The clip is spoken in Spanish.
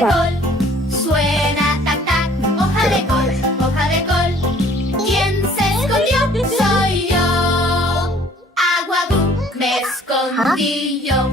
col. Suena tac tac, hoja de col, hoja de col. ¿Quién se escondió? Soy yo. Agua, me escondí yo.